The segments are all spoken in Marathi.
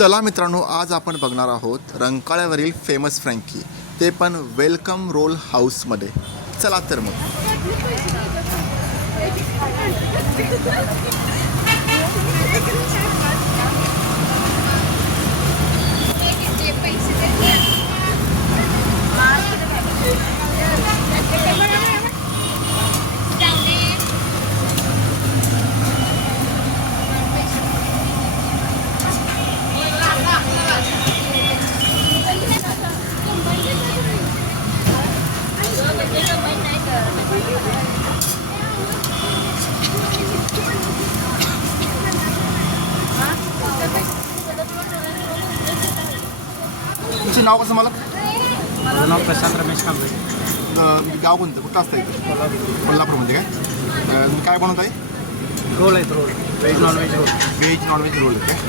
चला मित्रांनो आज आपण बघणार आहोत रंकाळ्यावरील फेमस फ्रँकी ते पण वेलकम रोल हाऊसमध्ये चला तर मग. तुमचं नाव कसं मला? माझं नाव प्रशांत रमेश कांबळे. अं, गाव कोणतं? कुठं असतं इथं? कोल्हापूरमध्ये काय? अं, तुम्ही काय बनवत आहे रोल आहेत roll. Veg non veg roll. Veg non veg roll आहे काय?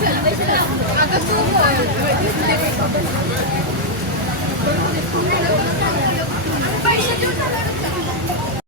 没事，没事，我没事。